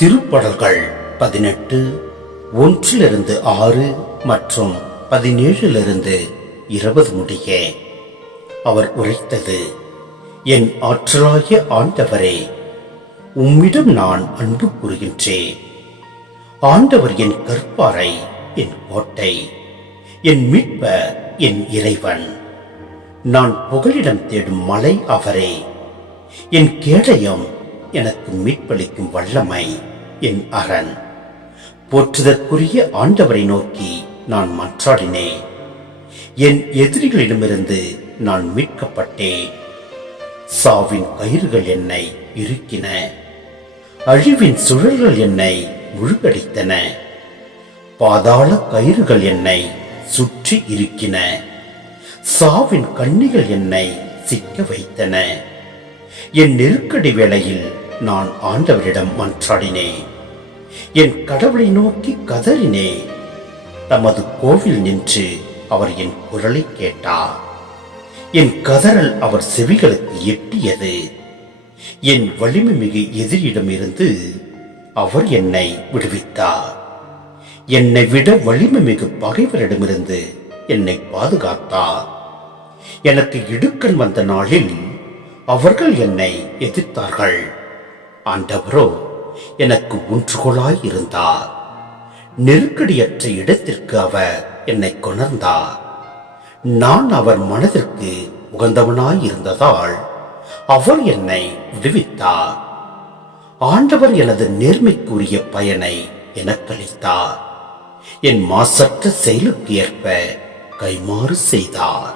திருப்பாடல்கள் 18 1 6 மற்றும் 17 20 முடிய. அவர் உரைத்தது: என் ஆற்றலாகிய ஆண்டவரே, உம்மிடம் நான் அன்பு கூறுகின்றேன். ஆண்டவர் என் கற்பாரை, என் கோட்டை, என் மீட்பர், என் இறைவன். நான் புகலிடம் தேடும் மலை அவரே. என் கேடயம், எனக்கு மீட்பளிக்கும் வல்லமை, என் அரண். போற்றுதற்குரிய ஆண்டவரை நோக்கி நான் மன்றாடினேன். என் எதிரிகளிடமிருந்து நான் மீட்கப்பட்டேன். சாவின் கயிறுகள் என்னை இறுக்கின, அழிவின் சுழல்கள் என்னை முழுகடித்தன. பாதாள கயிறுகள் என்னை சுற்றி இருக்கின, சாவின் கண்ணிகள் என்னை சிக்க வைத்தன. என் நெருக்கடி வேளையில் நான் ஆண்டவரிடம் மன்றாடினேன். என் கடவுளை நோக்கி கதறினேன். தமது கோவில் நின்று அவர் என் குரலை கேட்டார். என் கதறல் அவர் செவிகளுக்கு எட்டியது. என் வலிமை மிகு எதிரிடமிருந்து அவர் என்னை விடுவித்தார். என்னை விட வலிமை மிகு பகைவரிடமிருந்து என்னை பாதுகாத்தார். எனக்கு இடுக்கண் வந்த நாளில் அவர்கள் என்னை எதிர்த்தார்கள். ஆண்டவரோ எனக்கு ஊன்றுகோலாய் இருந்தார். நெருக்கடியற்ற இடத்திற்கு அவர் என்னை கொணர்ந்தார். நான் அவர் மனதிற்கு உகந்தவனாய் இருந்ததால் அவர் என்னை விடுவித்தார். ஆண்டவர் எனது நேர்மைக்குரிய பயனை எனக்களித்தார். என் மாசற்ற செயலுக்கு ஏற்ப கைமாறு செய்தார்.